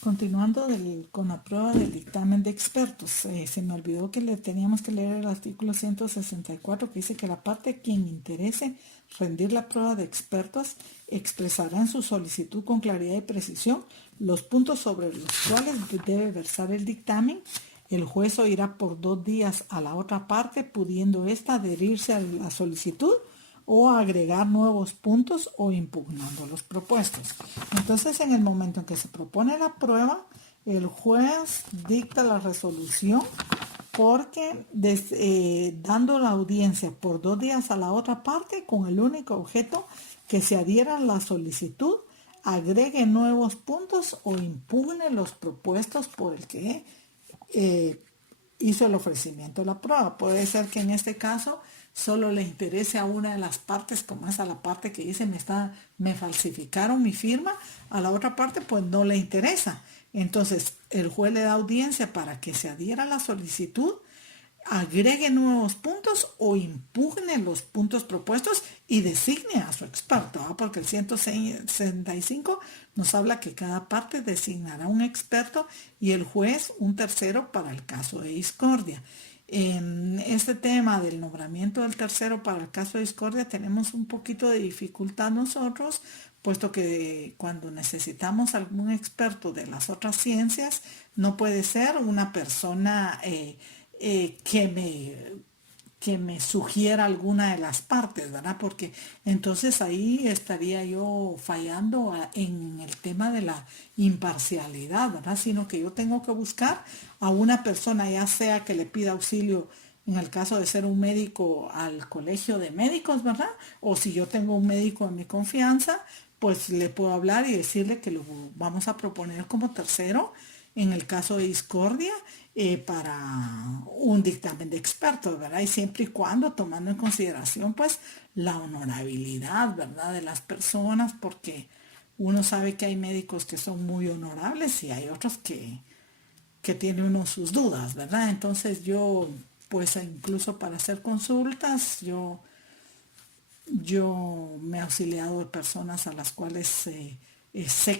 Continuando con la prueba del dictamen de expertos, se me olvidó que teníamos que leer el artículo 164 que dice que la parte a quien interese rendir la prueba de expertos expresará en su solicitud con claridad y precisión los puntos sobre los cuales debe versar el dictamen. El juez oirá por 2 días a la otra parte, pudiendo ésta adherirse a la solicitud o agregar nuevos puntos o impugnando los propuestos. Entonces, en el momento en que se propone la prueba, el juez dicta la resolución porque dando la audiencia por 2 días a la otra parte con el único objeto que se adhiera a la solicitud, agregue nuevos puntos o impugne los propuestos por el que hizo el ofrecimiento de la prueba. Puede ser que en este caso solo le interese a una de las partes, como es a la parte que dice me falsificaron mi firma, a la otra parte pues no le interesa. Entonces el juez le da audiencia para que se adhiera a la solicitud, agregue nuevos puntos o impugne los puntos propuestos y designe a su experto, ¿no? Porque el 165 nos habla que cada parte designará un experto y el juez un tercero para el caso de discordia. En este tema del nombramiento del tercero para el caso de discordia tenemos un poquito de dificultad nosotros, puesto que cuando necesitamos algún experto de las otras ciencias, no puede ser una persona que me sugiera alguna de las partes, ¿verdad? Porque entonces ahí estaría yo fallando en el tema de la imparcialidad, ¿verdad? Sino que yo tengo que buscar a una persona, ya sea que le pida auxilio en el caso de ser un médico al colegio de médicos, ¿verdad? O si yo tengo un médico en mi confianza, pues le puedo hablar y decirle que lo vamos a proponer como tercero en el caso de discordia para un dictamen de expertos, ¿verdad? Y siempre y cuando tomando en consideración pues la honorabilidad, ¿verdad? De las personas, porque uno sabe que hay médicos que son muy honorables y hay otros que tiene uno sus dudas, ¿verdad? Entonces yo, pues incluso para hacer consultas, yo me he auxiliado de personas a las cuales sé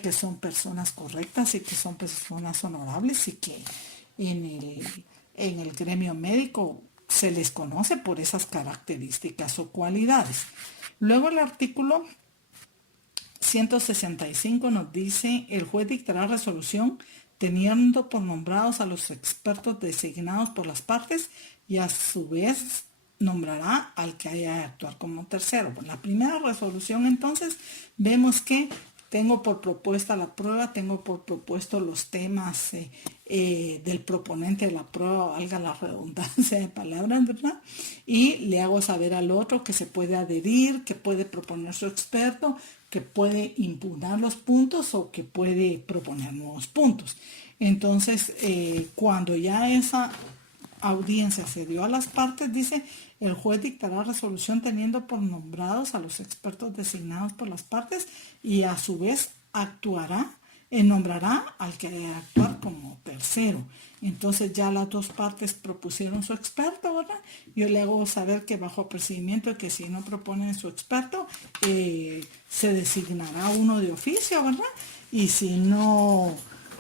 que son personas correctas y que son personas honorables y que en el gremio médico se les conoce por esas características o cualidades. Luego el artículo 165 nos dice, el juez dictará resolución teniendo por nombrados a los expertos designados por las partes y a su vez nombrará al que haya de actuar como tercero. En la primera resolución entonces vemos que tengo por propuesta la prueba, tengo por propuesto los temas del proponente de la prueba, valga la redundancia de palabras, ¿verdad? Y le hago saber al otro que se puede adherir, que puede proponer su experto, que puede impugnar los puntos o que puede proponer nuevos puntos. Entonces, cuando ya esa audiencia se dio a las partes, dice, el juez dictará resolución teniendo por nombrados a los expertos designados por las partes y a su vez nombrará al que debe actuar como tercero. Entonces ya las dos partes propusieron su experto, ¿verdad? Yo le hago saber que bajo procedimiento de que si no proponen su experto, se designará uno de oficio, ¿verdad? Y si no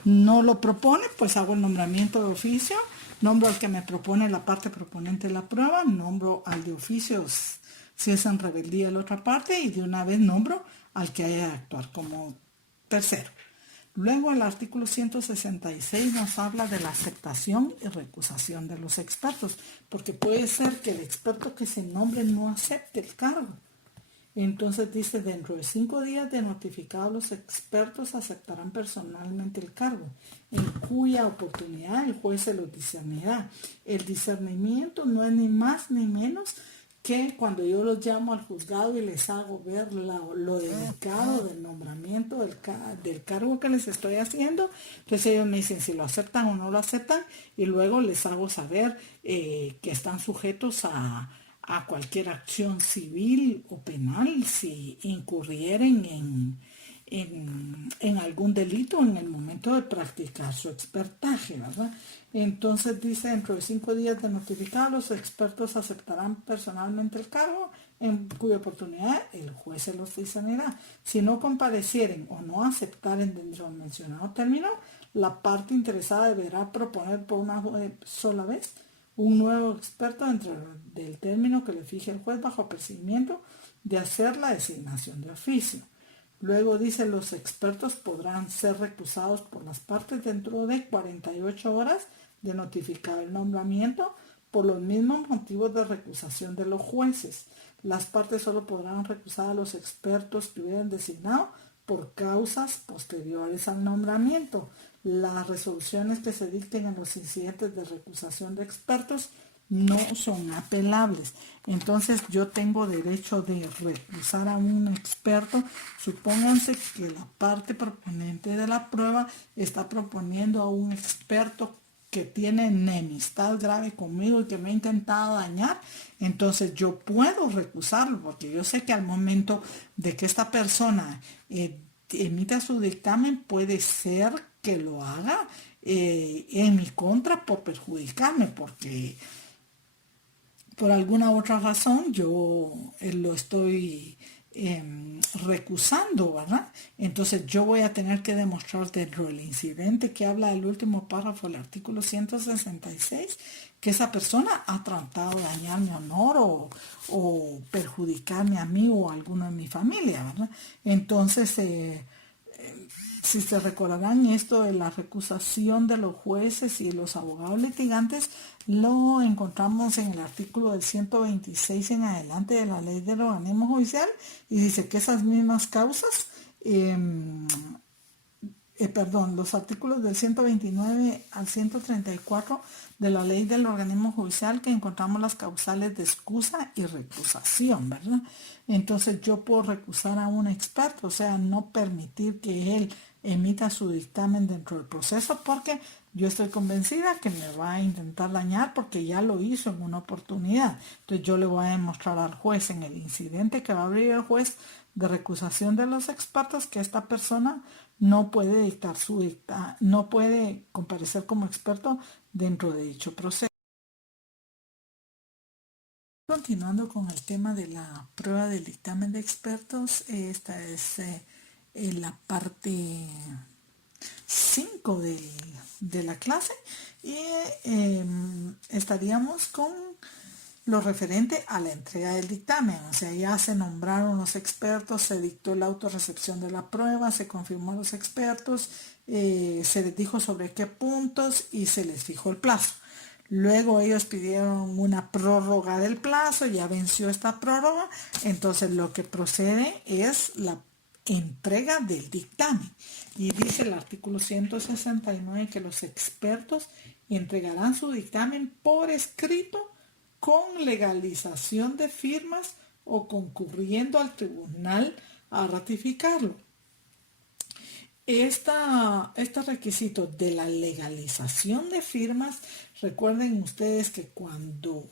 lo propone, pues hago el nombramiento de oficio. Nombro al que me propone la parte proponente de la prueba, nombro al de oficio si es en rebeldía la otra parte y de una vez nombro al que haya de actuar como tercero. Luego el artículo 166 nos habla de la aceptación y recusación de los expertos, porque puede ser que el experto que se nombre no acepte el cargo. Entonces dice, dentro de 5 días de notificado, los expertos aceptarán personalmente el cargo, en cuya oportunidad el juez se lo discernirá. El discernimiento no es ni más ni menos que cuando yo los llamo al juzgado y les hago ver lo delicado del nombramiento del cargo que les estoy haciendo. Entonces ellos me dicen si lo aceptan o no lo aceptan y luego les hago saber que están sujetos a cualquier acción civil o penal si incurrieren en algún delito en el momento de practicar su expertaje, ¿verdad? Entonces dice, dentro de 5 días de notificado, los expertos aceptarán personalmente el cargo en cuya oportunidad el juez se los discernirá. Si no comparecieren o no aceptaren dentro del mencionado término, la parte interesada deberá proponer por una sola vez un nuevo experto dentro del término que le fije el juez bajo procedimiento de hacer la designación de oficio. Luego dice, los expertos podrán ser recusados por las partes dentro de 48 horas de notificar el nombramiento por los mismos motivos de recusación de los jueces. Las partes solo podrán recusar a los expertos que hubieran designado por causas posteriores al nombramiento. Las resoluciones que se dicten en los incidentes de recusación de expertos no son apelables. Entonces yo tengo derecho de recusar a un experto. Supónganse que la parte proponente de la prueba está proponiendo a un experto que tiene enemistad grave conmigo y que me ha intentado dañar. Entonces yo puedo recusarlo, porque yo sé que al momento de que esta persona emita su dictamen, puede ser que lo haga en mi contra por perjudicarme, porque por alguna otra razón yo lo estoy recusando, ¿verdad? Entonces yo voy a tener que demostrar dentro del incidente que habla del último párrafo del artículo 166 que esa persona ha tratado de dañar mi honor o perjudicarme a mí o a alguno de mi familia, ¿verdad? Entonces si se recordarán, esto de la recusación de los jueces y los abogados litigantes lo encontramos en el artículo del 126 en adelante de la ley del organismo judicial, y dice que esas mismas causas, los artículos del 129 al 134 de la ley del organismo judicial, que encontramos las causales de excusa y recusación, ¿verdad? Entonces yo puedo recusar a un experto, o sea, no permitir que él emita su dictamen dentro del proceso, porque yo estoy convencida que me va a intentar dañar porque ya lo hizo en una oportunidad. Entonces yo le voy a demostrar al juez en el incidente que va a abrir el juez de recusación de los expertos que esta persona no puede dictar no puede comparecer como experto dentro de dicho proceso. Continuando con el tema de la prueba del dictamen de expertos, esta es la parte 5 de la clase, y estaríamos con lo referente a la entrega del dictamen. O sea, ya se nombraron los expertos, se dictó la autorrecepción de la prueba, se confirmó a los expertos, se les dijo sobre qué puntos y se les fijó el plazo. Luego ellos pidieron una prórroga del plazo, ya venció esta prórroga, entonces lo que procede es la entrega del dictamen. Y dice el artículo 169 que los expertos entregarán su dictamen por escrito con legalización de firmas o concurriendo al tribunal a ratificarlo. Este requisito de la legalización de firmas, recuerden ustedes que cuando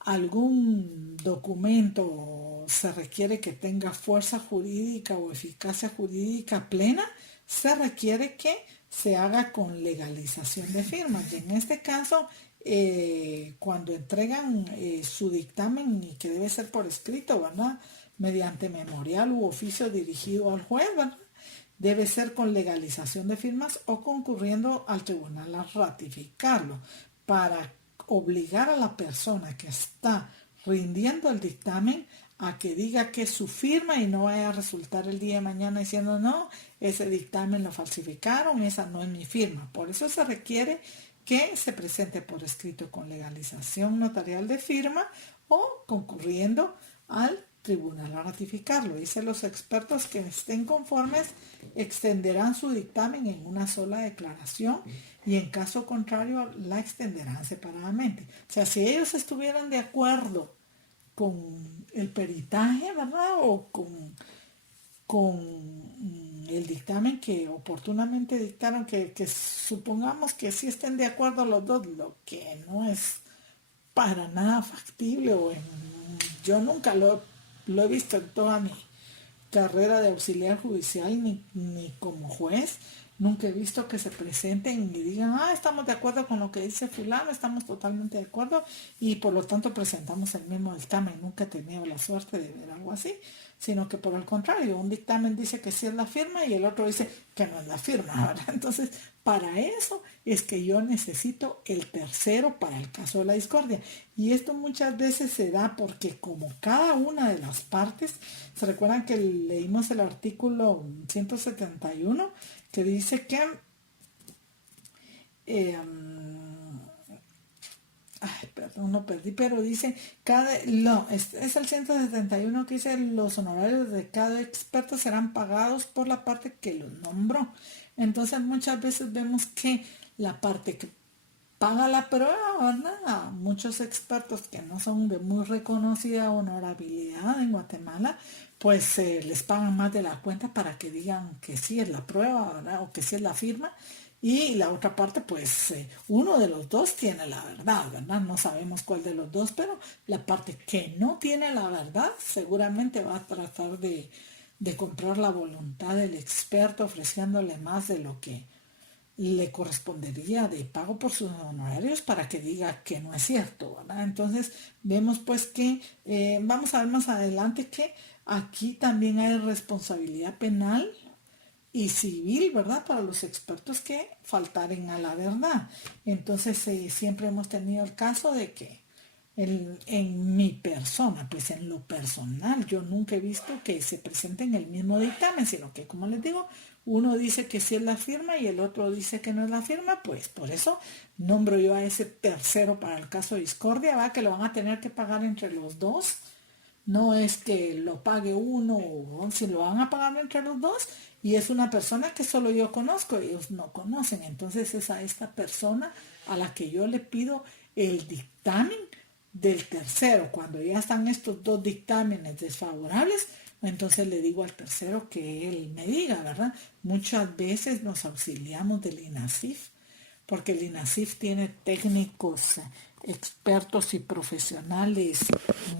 algún documento se requiere que tenga fuerza jurídica o eficacia jurídica plena, se requiere que se haga con legalización de firmas. Y en este caso, cuando entregan su dictamen, y que debe ser por escrito, ¿verdad?, mediante memorial u oficio dirigido al juez, ¿verdad?, debe ser con legalización de firmas o concurriendo al tribunal a ratificarlo, para obligar a la persona que está rindiendo el dictamen a que diga que es su firma y no vaya a resultar el día de mañana diciendo, no, ese dictamen lo falsificaron, esa no es mi firma. Por eso se requiere que se presente por escrito con legalización notarial de firma o concurriendo al tribunal a ratificarlo. Dice, los expertos que estén conformes extenderán su dictamen en una sola declaración, y en caso contrario la extenderán separadamente. O sea, si ellos estuvieran de acuerdo con el peritaje, ¿verdad?, o con el dictamen que oportunamente dictaron, que supongamos que sí estén de acuerdo los dos, lo que no es para nada factible, yo nunca lo he visto en toda carrera de auxiliar judicial ni como juez. Nunca he visto que se presenten y digan, estamos de acuerdo con lo que dice fulano, estamos totalmente de acuerdo y por lo tanto presentamos el mismo dictamen. Nunca he tenido la suerte de ver algo así, sino que por el contrario, un dictamen dice que sí es la firma y el otro dice que no es la firma, ¿verdad? Entonces, para eso es que yo necesito el tercero para el caso de la discordia. Y esto muchas veces se da porque como cada una de las partes, ¿se recuerdan que leímos el artículo 171 que dice que perdón, lo perdí, pero dice es el 171 que dice los honorarios de cada experto serán pagados por la parte que los nombró. Entonces muchas veces vemos que la parte que paga la prueba, ¿verdad? Muchos expertos que no son de muy reconocida honorabilidad en Guatemala, pues les pagan más de la cuenta para que digan que sí es la prueba, ¿verdad? O que sí es la firma. Y la otra parte, pues uno de los dos tiene la verdad, ¿verdad? No sabemos cuál de los dos, pero la parte que no tiene la verdad seguramente va a tratar de comprar la voluntad del experto ofreciéndole más de lo que le correspondería de pago por sus honorarios para que diga que no es cierto, ¿verdad? Entonces vemos pues que vamos a ver más adelante que aquí también hay responsabilidad penal y civil, ¿verdad? Para los expertos que faltaren a la verdad. Entonces siempre hemos tenido el caso de que en mi persona, pues en lo personal, yo nunca he visto que se presente en el mismo dictamen, sino que, como les digo, uno dice que sí es la firma y el otro dice que no es la firma, pues por eso nombro yo a ese tercero para el caso de discordia, ¿va? Que lo van a tener que pagar entre los dos. No es que lo pague uno o si lo van a pagar entre los dos y es una persona que solo yo conozco, ellos no conocen. Entonces es a esta persona a la que yo le pido el dictamen del tercero. Cuando ya están estos dos dictámenes desfavorables, entonces le digo al tercero que él me diga, ¿verdad? Muchas veces nos auxiliamos del INASIF, porque el INASIF tiene técnicos, expertos y profesionales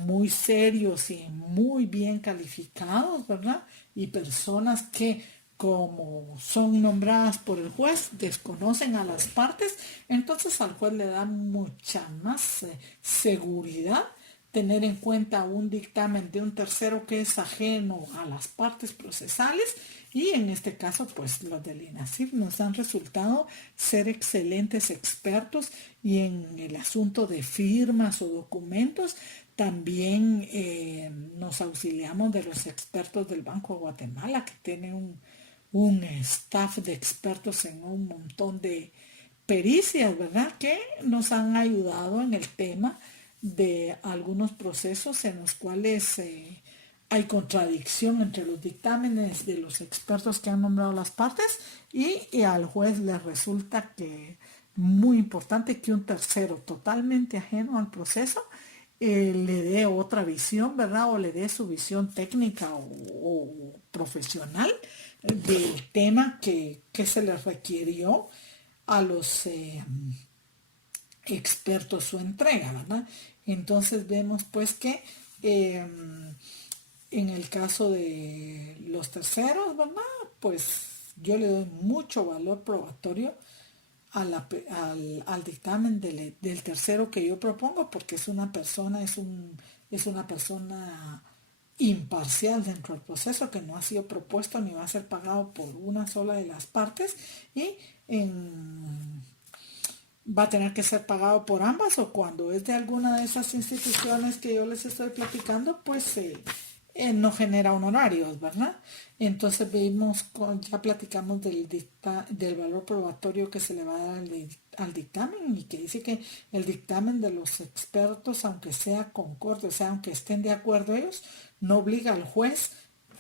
muy serios y muy bien calificados, ¿verdad? Y personas que como son nombradas por el juez, desconocen a las partes, entonces al juez le da mucha más seguridad tener en cuenta un dictamen de un tercero que es ajeno a las partes procesales y en este caso pues los del INASIF nos han resultado ser excelentes expertos y en el asunto de firmas o documentos también nos auxiliamos de los expertos del Banco de Guatemala que tienen un staff de expertos en un montón de pericias, ¿verdad? Que nos han ayudado en el tema de algunos procesos en los cuales hay contradicción entre los dictámenes de los expertos que han nombrado las partes y al juez le resulta que muy importante que un tercero totalmente ajeno al proceso le dé otra visión, ¿verdad? O le dé su visión técnica o profesional del tema que se le requirió a los expertos su entrega, ¿verdad? Entonces vemos pues que en el caso de los terceros, ¿verdad? Pues yo le doy mucho valor probatorio al dictamen del tercero que yo propongo porque es una persona imparcial dentro del proceso que no ha sido propuesto ni va a ser pagado por una sola de las partes y va a tener que ser pagado por ambas o cuando es de alguna de esas instituciones que yo les estoy platicando, pues no genera honorarios, ¿verdad? Entonces ya platicamos del valor probatorio que se le va a dar al dictamen y que dice que el dictamen de los expertos, aunque sea concorde, o sea, aunque estén de acuerdo ellos, no obliga al juez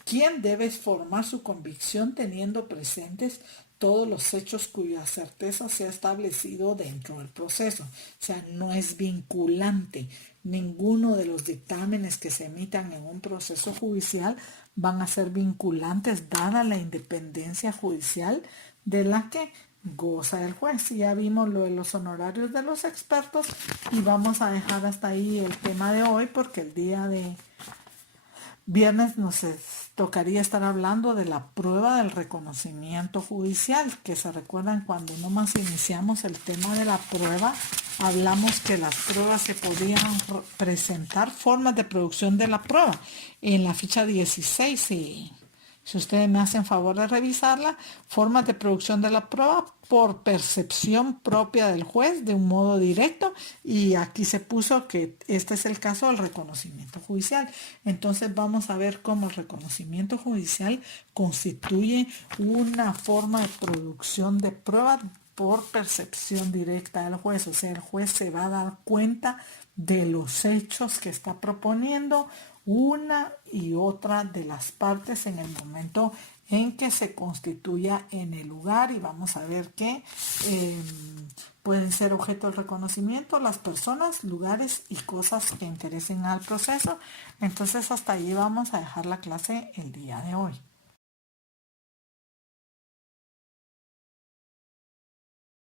quien debe formar su convicción teniendo presentes todos los hechos cuya certeza se ha establecido dentro del proceso. O sea, no es vinculante. Ninguno de los dictámenes que se emitan en un proceso judicial van a ser vinculantes dada la independencia judicial de la que goza el juez. Ya vimos lo de los honorarios de los expertos y vamos a dejar hasta ahí el tema de hoy porque el día de Viernes tocaría estar hablando de la prueba del reconocimiento judicial, que se recuerdan cuando nomás iniciamos el tema de la prueba, hablamos que las pruebas se podían presentar, formas de producción de la prueba, en la ficha 16 y si ustedes me hacen favor de revisarla, formas de producción de la prueba por percepción propia del juez de un modo directo y aquí se puso que este es el caso del reconocimiento judicial. Entonces vamos a ver cómo el reconocimiento judicial constituye una forma de producción de prueba por percepción directa del juez. O sea, el juez se va a dar cuenta de los hechos que está proponiendo una y otra de las partes en el momento en que se constituya en el lugar y vamos a ver que pueden ser objeto del reconocimiento las personas, lugares y cosas que interesen al proceso. Entonces hasta allí vamos a dejar la clase el día de hoy.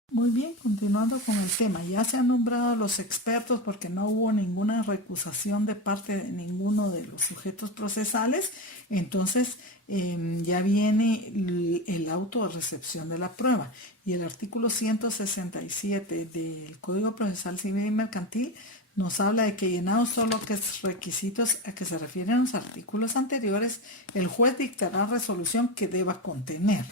Muy bien, continuando con el tema, ya se han nombrado los expertos porque no hubo ninguna recusación de parte de ninguno de los sujetos procesales, entonces ya viene el auto de recepción de la prueba y el artículo 167 del Código Procesal Civil y Mercantil nos habla de que llenados todos los requisitos a que se refieren los artículos anteriores, el juez dictará resolución que deba contener.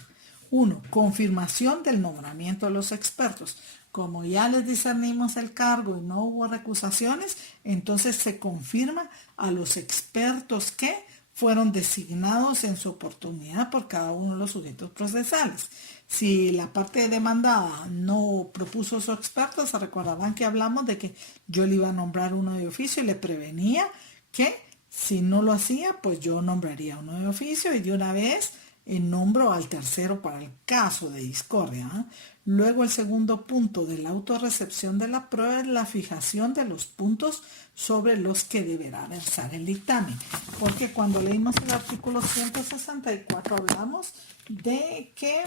1. Confirmación del nombramiento de los expertos. Como ya les discernimos el cargo y no hubo recusaciones, entonces se confirma a los expertos que fueron designados en su oportunidad por cada uno de los sujetos procesales. Si la parte demandada no propuso su experto, se recordarán que hablamos de que yo le iba a nombrar uno de oficio y le prevenía que si no lo hacía, pues yo nombraría uno de oficio y de una vez nombro al tercero para el caso de discordia. Luego el segundo punto de la autorrecepción de la prueba es la fijación de los puntos sobre los que deberá versar el dictamen. Porque cuando leímos el artículo 164 hablamos de que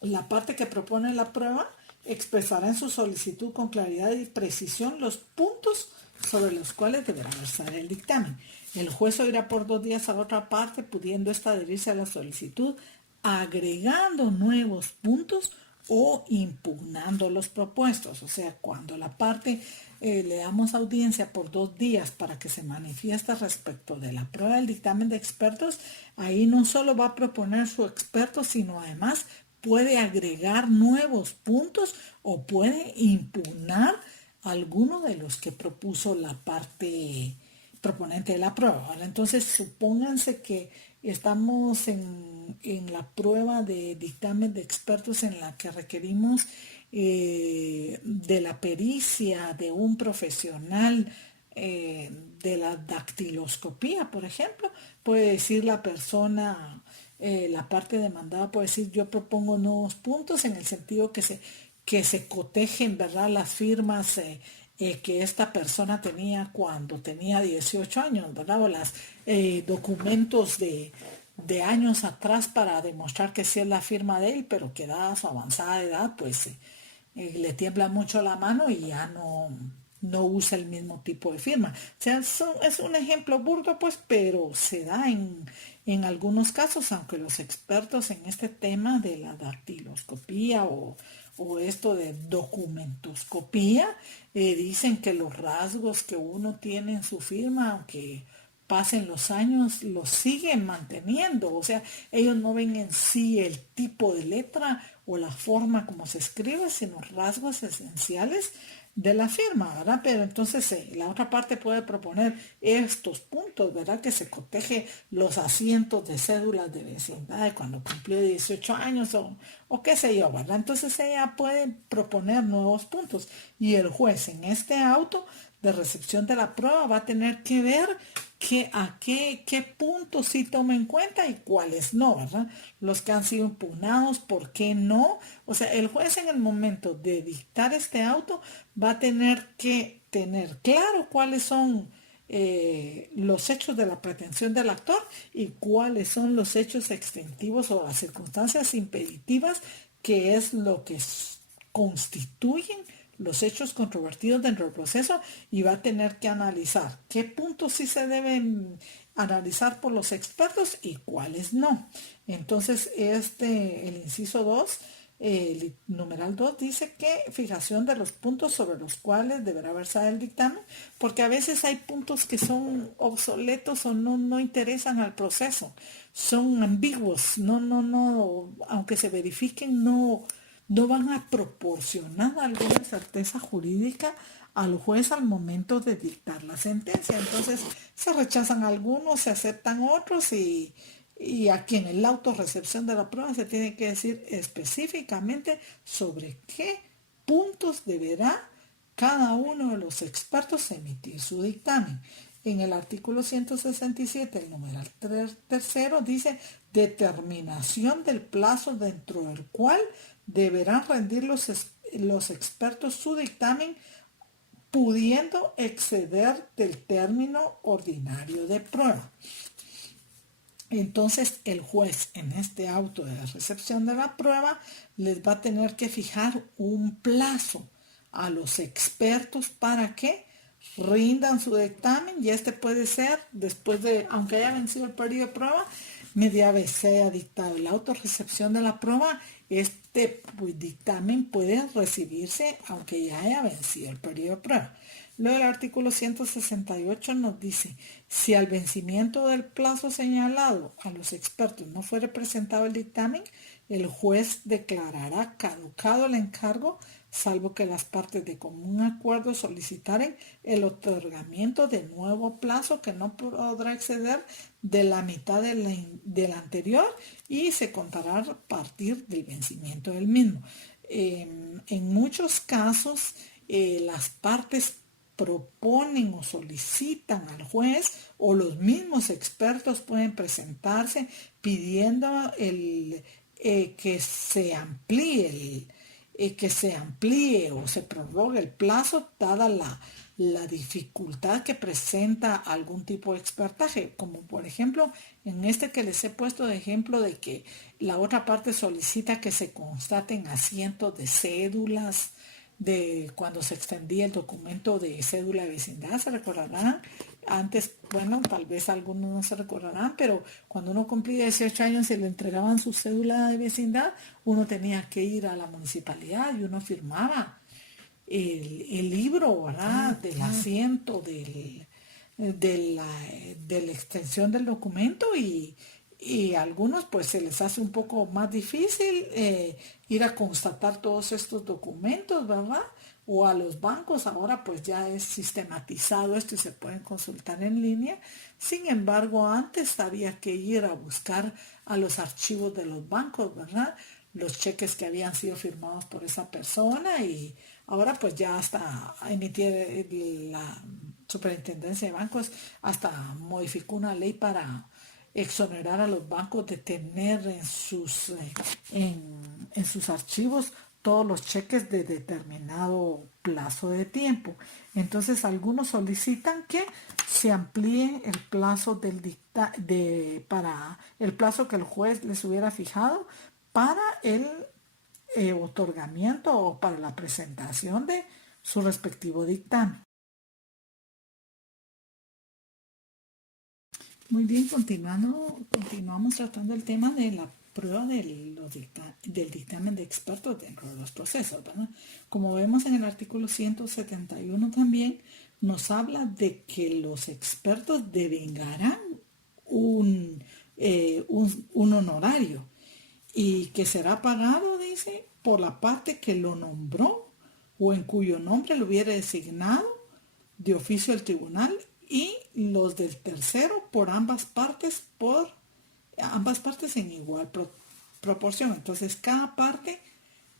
la parte que propone la prueba expresará en su solicitud con claridad y precisión los puntos sobre los cuales deberá versar el dictamen. El juez oirá por 2 días a otra parte, pudiendo esta adherirse a la solicitud, agregando nuevos puntos o impugnando los propuestos. O sea, cuando la parte le damos audiencia por 2 días para que se manifieste respecto de la prueba del dictamen de expertos, ahí no solo va a proponer su experto, sino además puede agregar nuevos puntos o puede impugnar alguno de los que propuso la parte proponente de la prueba. ¿Vale? Entonces, supónganse que estamos en la prueba de dictamen de expertos en la que requerimos de la pericia de un profesional de la dactiloscopía, por ejemplo. Puede decir la persona, la parte demandada puede decir, yo propongo nuevos puntos en el sentido que se cotejen, ¿verdad?, las firmas que esta persona tenía cuando tenía 18 años, ¿verdad? O los documentos de años atrás para demostrar que sí es la firma de él, pero que dada su avanzada edad, pues le tiembla mucho la mano y ya no usa el mismo tipo de firma. O sea, es un ejemplo burdo, pues, pero se da en algunos casos, aunque los expertos en este tema de la dactiloscopía o esto de documentoscopía, dicen que los rasgos que uno tiene en su firma, aunque pasen los años, los siguen manteniendo. O sea, ellos no ven en sí el tipo de letra o la forma como se escribe, sino rasgos esenciales de la firma, ¿verdad? Pero entonces la otra parte puede proponer estos puntos, ¿verdad? Que se coteje los asientos de cédulas de vecindad de cuando cumplió 18 años o qué sé yo, ¿verdad? Entonces ella puede proponer nuevos puntos y el juez en este auto de recepción de la prueba va a tener que ver qué puntos sí toma en cuenta y cuáles no, ¿verdad? Los que han sido impugnados, ¿por qué no? O sea, el juez en el momento de dictar este auto va a tener que tener claro cuáles son los hechos de la pretensión del actor y cuáles son los hechos extintivos o las circunstancias impeditivas, que es lo que constituyen los hechos controvertidos dentro del proceso, y va a tener que analizar qué puntos sí se deben analizar por los expertos y cuáles no. Entonces, el inciso 2, el numeral 2 dice que fijación de los puntos sobre los cuales deberá versar el dictamen, porque a veces hay puntos que son obsoletos o no interesan al proceso, son ambiguos, aunque se verifiquen, no van a proporcionar alguna certeza jurídica al juez al momento de dictar la sentencia. Entonces se rechazan algunos, se aceptan otros y aquí en la autorrecepción de la prueba se tiene que decir específicamente sobre qué puntos deberá cada uno de los expertos emitir su dictamen. En el artículo 167, el numeral tercero, dice determinación del plazo dentro del cual deberán rendir los expertos su dictamen pudiendo exceder del término ordinario de prueba. Entonces el juez en este auto de recepción de la prueba les va a tener que fijar un plazo a los expertos para que rindan su dictamen y este puede ser después de, aunque haya vencido el periodo de prueba, media vez se haya dictado la autorrecepción de la prueba, dictamen puede recibirse aunque ya haya vencido el periodo de prueba. Luego el artículo 168 nos dice, si al vencimiento del plazo señalado a los expertos no fuere presentado el dictamen, el juez declarará caducado el encargo, salvo que las partes de común acuerdo solicitaren el otorgamiento de nuevo plazo que no podrá exceder de la mitad del anterior y se contará a partir del vencimiento del mismo. En muchos casos, las partes proponen o solicitan al juez o los mismos expertos pueden presentarse pidiendo que se amplíe o se prorrogue el plazo dada la dificultad que presenta algún tipo de expertaje, como por ejemplo en este que les he puesto de ejemplo de que la otra parte solicita que se constaten asientos de cédulas de cuando se extendía el documento de cédula de vecindad, se recordarán. Antes, bueno, tal vez algunos no se recordarán, pero cuando uno cumplía 18 años y le entregaban su cédula de vecindad, uno tenía que ir a la municipalidad y uno firmaba el libro, ¿verdad? Del asiento, de la extensión del documento y a algunos pues se les hace un poco más difícil ir a constatar todos estos documentos, ¿verdad? O a los bancos, ahora pues ya es sistematizado esto y se pueden consultar en línea. Sin embargo, antes había que ir a buscar a los archivos de los bancos, ¿verdad? Los cheques que habían sido firmados por esa persona y ahora pues ya hasta emitir la Superintendencia de Bancos, hasta modificó una ley para exonerar a los bancos de tener en sus archivos todos los cheques de determinado plazo de tiempo. Entonces algunos solicitan que se amplíe el plazo para el plazo que el juez les hubiera fijado para el otorgamiento o para la presentación de su respectivo dictamen. Muy bien, continuamos tratando el tema de la prueba del dictamen de expertos dentro de los procesos, ¿verdad? Como vemos en el artículo 171 también, nos habla de que los expertos devengarán un honorario y que será pagado, dice, por la parte que lo nombró o en cuyo nombre lo hubiera designado de oficio el tribunal y los del tercero por ambas partes en igual proporción. Entonces cada parte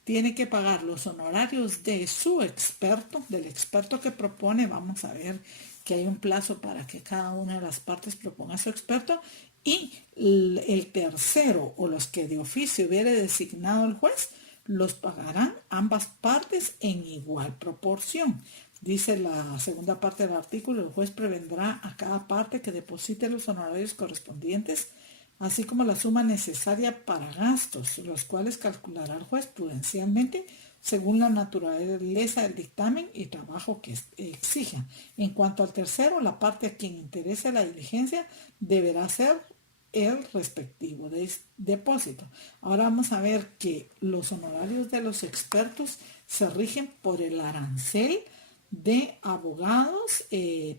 tiene que pagar los honorarios de su experto, del experto que propone. Vamos a ver que hay un plazo para que cada una de las partes proponga a su experto y el tercero o los que de oficio hubiera designado el juez los pagarán ambas partes en igual proporción. Dice la segunda parte del artículo, el juez prevendrá a cada parte que deposite los honorarios correspondientes así como la suma necesaria para gastos, los cuales calculará el juez prudencialmente según la naturaleza del dictamen y trabajo que exija. En cuanto al tercero, la parte a quien interese la diligencia deberá ser el respectivo depósito. Ahora vamos a ver que los honorarios de los expertos se rigen por el arancel de abogados,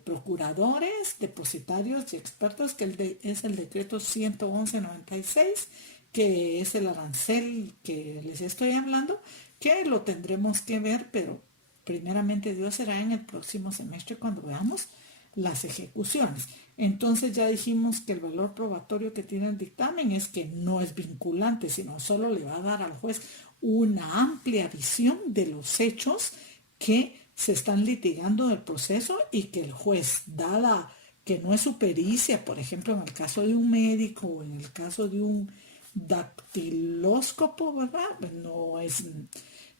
procuradores, depositarios y expertos, que es el decreto 111/96, que es el arancel que les estoy hablando, que lo tendremos que ver, pero primeramente Dios será en el próximo semestre cuando veamos las ejecuciones. Entonces ya dijimos que el valor probatorio que tiene el dictamen es que no es vinculante, sino solo le va a dar al juez una amplia visión de los hechos que se están litigando del proceso y que el juez, dada que no es su pericia, por ejemplo, en el caso de un médico o en el caso de un dactilóscopo, ¿verdad?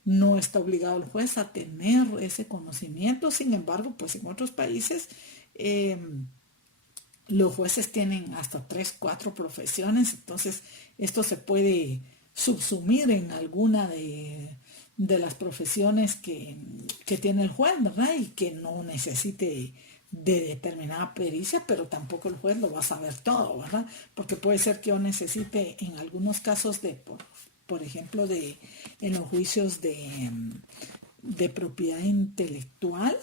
No está obligado el juez a tener ese conocimiento. Sin embargo, pues en otros países los jueces tienen hasta 3, 4 profesiones, entonces esto se puede subsumir en alguna de las profesiones que tiene el juez, ¿verdad? Y que no necesite de determinada pericia, pero tampoco el juez lo va a saber todo, ¿verdad? Porque puede ser que yo necesite en algunos casos por ejemplo, en los juicios de propiedad intelectual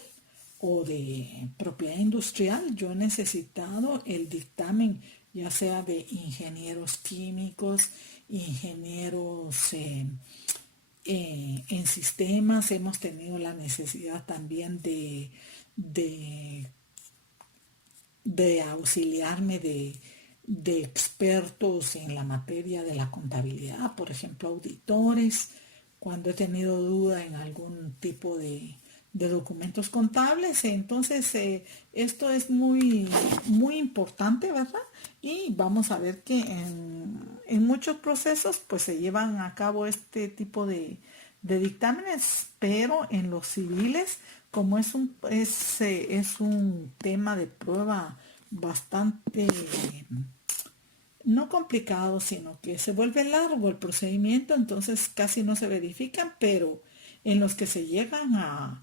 o de propiedad industrial, yo he necesitado el dictamen, ya sea de ingenieros químicos, ingenieros en sistemas, hemos tenido la necesidad también de auxiliarme de expertos en la materia de la contabilidad, por ejemplo, auditores, cuando he tenido duda en algún tipo de documentos contables. Entonces, esto es muy, muy importante, ¿verdad? Y vamos a ver que en muchos procesos, pues se llevan a cabo este tipo de dictámenes, pero en los civiles, como es un tema de prueba bastante no complicado, sino que se vuelve largo el procedimiento, entonces casi no se verifican, pero en los que se llegan a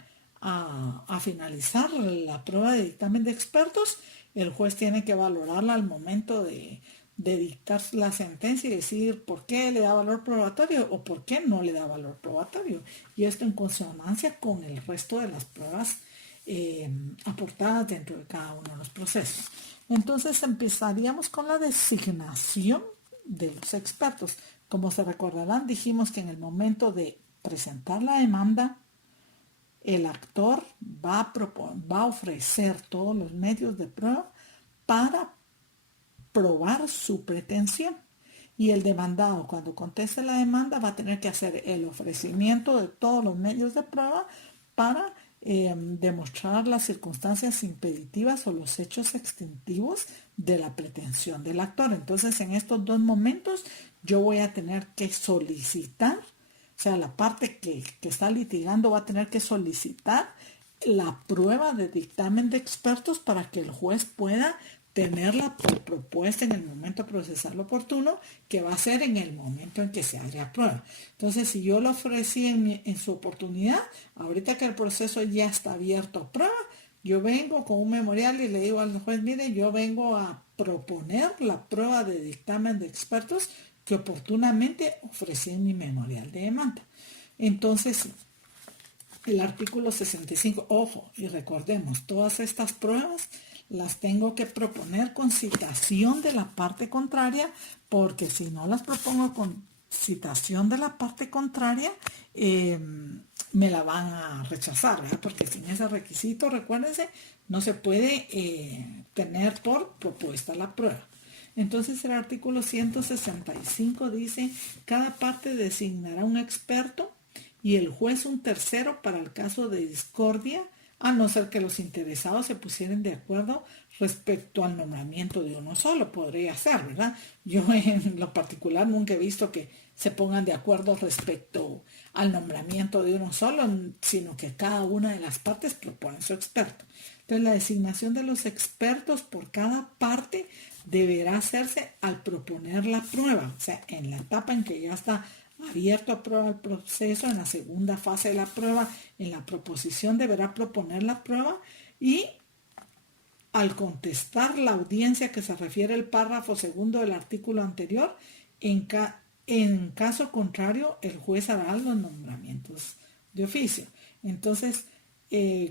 finalizar la prueba de dictamen de expertos, el juez tiene que valorarla al momento de dictar la sentencia y decir por qué le da valor probatorio o por qué no le da valor probatorio. Y esto en consonancia con el resto de las pruebas aportadas dentro de cada uno de los procesos. Entonces empezaríamos con la designación de los expertos. Como se recordarán, dijimos que en el momento de presentar la demanda, el actor va a ofrecer todos los medios de prueba para probar su pretensión. Y el demandado, cuando conteste la demanda, va a tener que hacer el ofrecimiento de todos los medios de prueba para demostrar las circunstancias impeditivas o los hechos extintivos de la pretensión del actor. Entonces, en estos dos momentos, yo voy a tener que solicitar, o sea, la parte que está litigando va a tener que solicitar la prueba de dictamen de expertos para que el juez pueda tenerla por propuesta en el momento procesal oportuno, que va a ser en el momento en que se haga prueba. Entonces, si yo lo ofrecí en su oportunidad, ahorita que el proceso ya está abierto a prueba, yo vengo con un memorial y le digo al juez, mire, yo vengo a proponer la prueba de dictamen de expertos que oportunamente ofrecí en mi memorial de demanda. Entonces, el artículo 65, ojo, y recordemos, todas estas pruebas las tengo que proponer con citación de la parte contraria, porque si no las propongo con citación de la parte contraria, me la van a rechazar, ¿verdad? Porque sin ese requisito, recuérdense, no se puede tener por propuesta la prueba. Entonces el artículo 165 dice, cada parte designará un experto y el juez un tercero para el caso de discordia, a no ser que los interesados se pusieran de acuerdo respecto al nombramiento de uno solo. Podría ser, ¿verdad? Yo en lo particular nunca he visto que se pongan de acuerdo respecto al nombramiento de uno solo, sino que cada una de las partes propone su experto. Entonces, la designación de los expertos por cada parte deberá hacerse al proponer la prueba, o sea, en la etapa en que ya está abierto a prueba el proceso, en la segunda fase de la prueba, en la proposición deberá proponer la prueba y al contestar la audiencia que se refiere al párrafo segundo del artículo anterior, en caso contrario, el juez hará los nombramientos de oficio. Entonces,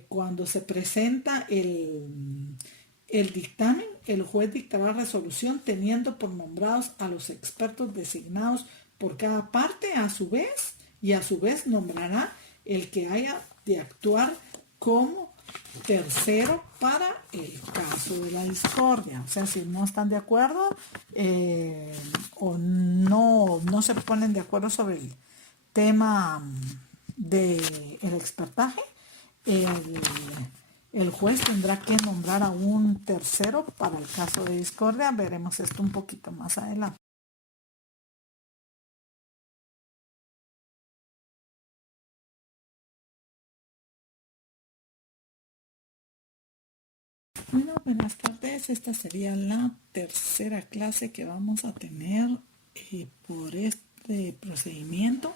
cuando se presenta el dictamen, el juez dictará resolución teniendo por nombrados a los expertos designados por cada parte a su vez, y a su vez nombrará el que haya de actuar como tercero para el caso de la discordia. O sea, si no están de acuerdo o no se ponen de acuerdo sobre el tema del expertaje, el juez tendrá que nombrar a un tercero para el caso de discordia. Veremos esto un poquito más adelante. Bueno, buenas tardes. Esta sería la tercera clase que vamos a tener por este procedimiento,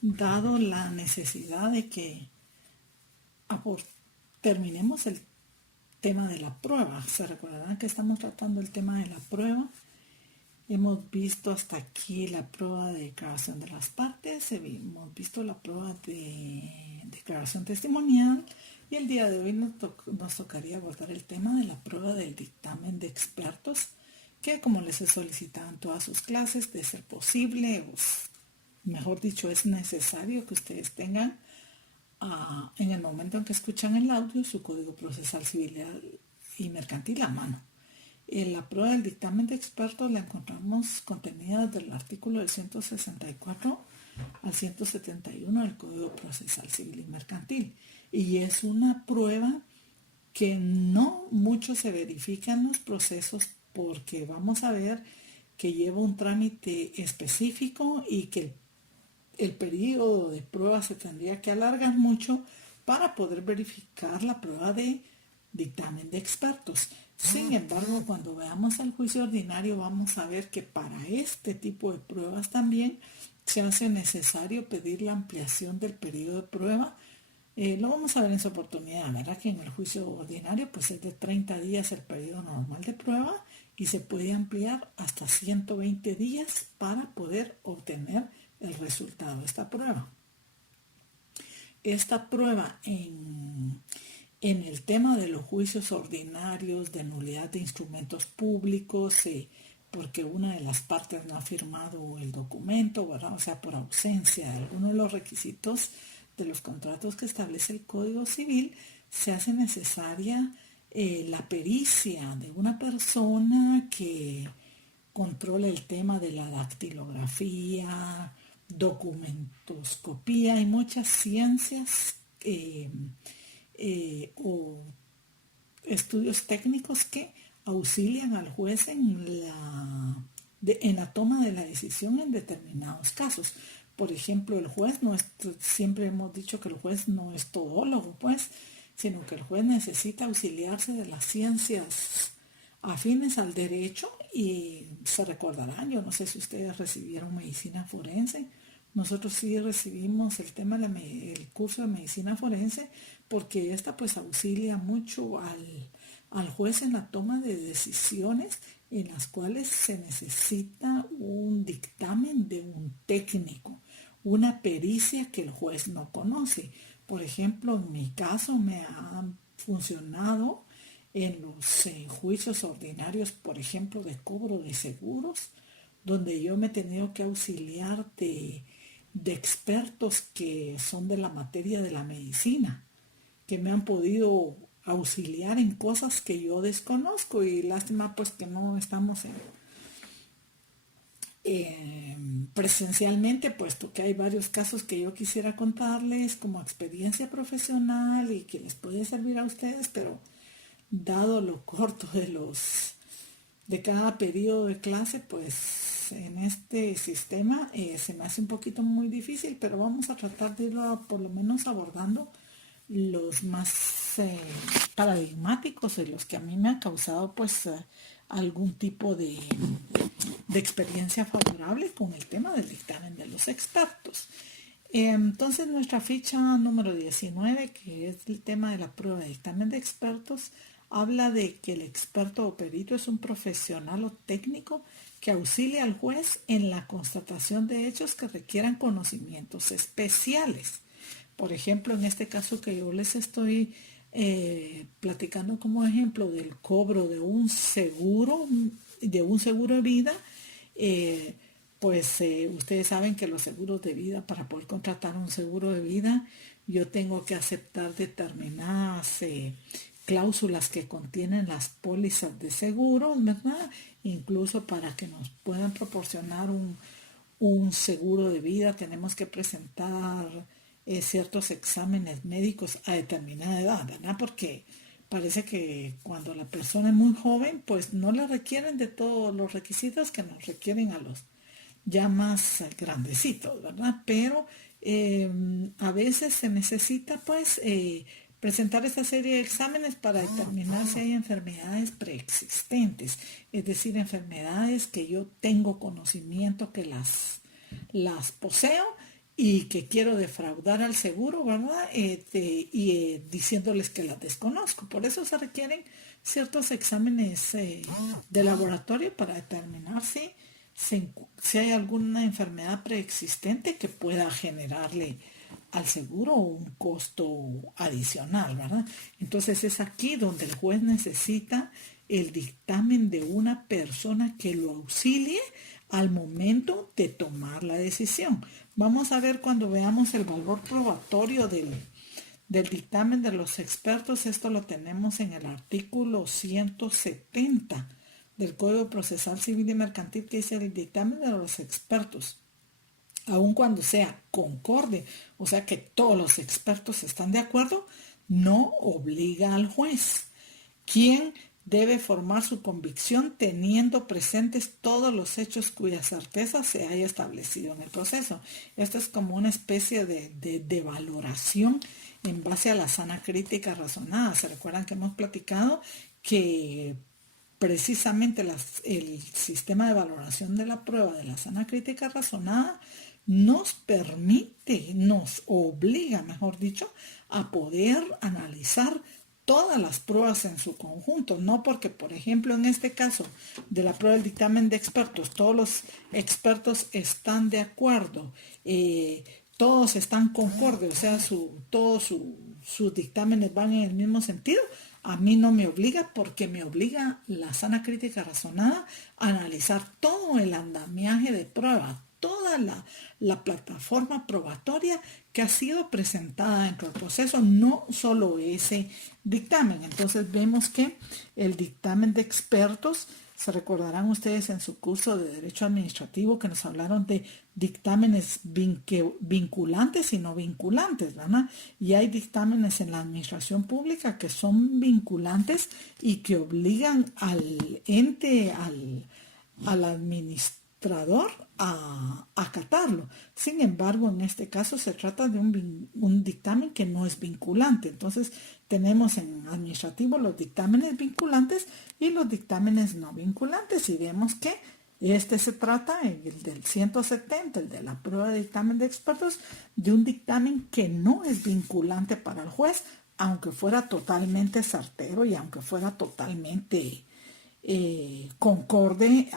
dado la necesidad de que terminemos el tema de la prueba. Se recordarán que estamos tratando el tema de la prueba. Hemos visto hasta aquí la prueba de declaración de las partes, hemos visto la prueba de declaración testimonial y el día de hoy nos tocaría abordar el tema de la prueba del dictamen de expertos, que como les he solicitado en todas sus clases, de ser posible, o mejor dicho, es necesario que ustedes tengan en el momento en que escuchan el audio su código procesal civil y mercantil a mano. La prueba del dictamen de expertos la encontramos contenida desde el artículo del 164 al 171 del Código Procesal Civil y Mercantil. Y es una prueba que no mucho se verifica en los procesos, porque vamos a ver que lleva un trámite específico y que el periodo de prueba se tendría que alargar mucho para poder verificar la prueba de dictamen de expertos. Sin embargo, cuando veamos el juicio ordinario, vamos a ver que para este tipo de pruebas también se hace necesario pedir la ampliación del periodo de prueba. Lo vamos a ver en su oportunidad, ¿verdad? Que en el juicio ordinario pues es de 30 días el periodo normal de prueba y se puede ampliar hasta 120 días para poder obtener el resultado de esta prueba. Esta prueba en el tema de los juicios ordinarios de nulidad de instrumentos públicos, porque una de las partes no ha firmado el documento, ¿verdad? O sea, por ausencia de alguno de los requisitos de los contratos que establece el Código Civil, se hace necesaria la pericia de una persona que controle el tema de la dactilografía, documentoscopía y muchas ciencias o estudios técnicos que auxilian al juez en la toma de la decisión en determinados casos. Por ejemplo, el juez siempre hemos dicho que el juez no es todólogo, pues, sino que el juez necesita auxiliarse de las ciencias afines al derecho. Y se recordarán, yo no sé si ustedes recibieron medicina forense. Nosotros sí recibimos el tema el curso de medicina forense, porque esta pues auxilia mucho al juez en la toma de decisiones en las cuales se necesita un dictamen de un técnico, una pericia que el juez no conoce. Por ejemplo, en mi caso me ha funcionado en los juicios ordinarios, por ejemplo, de cobro de seguros, donde yo me he tenido que auxiliar de expertos que son de la materia de la medicina, que me han podido auxiliar en cosas que yo desconozco, y lástima pues que no estamos presencialmente, puesto que hay varios casos que yo quisiera contarles como experiencia profesional y que les puede servir a ustedes, pero dado lo corto de cada periodo de clase, pues en este sistema se me hace un poquito muy difícil, pero vamos a tratar de irlo por lo menos abordando los más paradigmáticos y los que a mí me han causado pues algún tipo de experiencia favorable con el tema del dictamen de los expertos. Entonces nuestra ficha número 19, que es el tema de la prueba de dictamen de expertos, habla de que el experto o perito es un profesional o técnico que auxilia al juez en la constatación de hechos que requieran conocimientos especiales. Por ejemplo, en este caso que yo les estoy platicando como ejemplo del cobro de un seguro de vida, ustedes saben que los seguros de vida, para poder contratar un seguro de vida, yo tengo que aceptar determinadas cláusulas que contienen las pólizas de seguros, ¿verdad? Incluso para que nos puedan proporcionar un seguro de vida tenemos que presentar ciertos exámenes médicos a determinada edad, ¿verdad? Porque parece que cuando la persona es muy joven, pues no le requieren de todos los requisitos que nos requieren a los ya más grandecitos, ¿verdad? Pero a veces se necesita pues presentar esta serie de exámenes para determinar si hay enfermedades preexistentes, es decir, enfermedades que yo tengo conocimiento que las poseo y que quiero defraudar al seguro, ¿verdad? Diciéndoles que las desconozco. Por eso se requieren ciertos exámenes de laboratorio para determinar si hay alguna enfermedad preexistente que pueda generarle al seguro un costo adicional, ¿verdad? Entonces es aquí donde el juez necesita el dictamen de una persona que lo auxilie al momento de tomar la decisión. Vamos a ver cuando veamos el valor probatorio del dictamen de los expertos. Esto lo tenemos en el artículo 170 del Código Procesal Civil y Mercantil, que dice: el dictamen de los expertos, aun cuando sea concorde, o sea que todos los expertos están de acuerdo, no obliga al juez, quien debe formar su convicción teniendo presentes todos los hechos cuya certeza se haya establecido en el proceso. Esto es como una especie de valoración en base a la sana crítica razonada. ¿Se recuerdan que hemos platicado que precisamente el sistema de valoración de la prueba de la sana crítica razonada nos permite, nos obliga, mejor dicho, a poder analizar todas las pruebas en su conjunto? No porque, por ejemplo, en este caso de la prueba del dictamen de expertos, todos los expertos están de acuerdo, todos están concordes, o sea, todos sus dictámenes van en el mismo sentido. A mí no me obliga, porque me obliga la sana crítica razonada a analizar todo el andamiaje de prueba, toda la plataforma probatoria que ha sido presentada dentro del proceso, no solo ese dictamen. Entonces vemos que el dictamen de expertos, se recordarán ustedes en su curso de Derecho Administrativo que nos hablaron de dictámenes vinculantes y no vinculantes, ¿verdad? Y hay dictámenes en la administración pública que son vinculantes y que obligan al ente, al administrador a acatarlo. Sin embargo, en este caso se trata de un dictamen que no es vinculante. Entonces tenemos en administrativo los dictámenes vinculantes y los dictámenes no vinculantes, y vemos que se trata, el del 170, el de la prueba de dictamen de expertos, de un dictamen que no es vinculante para el juez, aunque fuera totalmente certero y aunque fuera totalmente concorde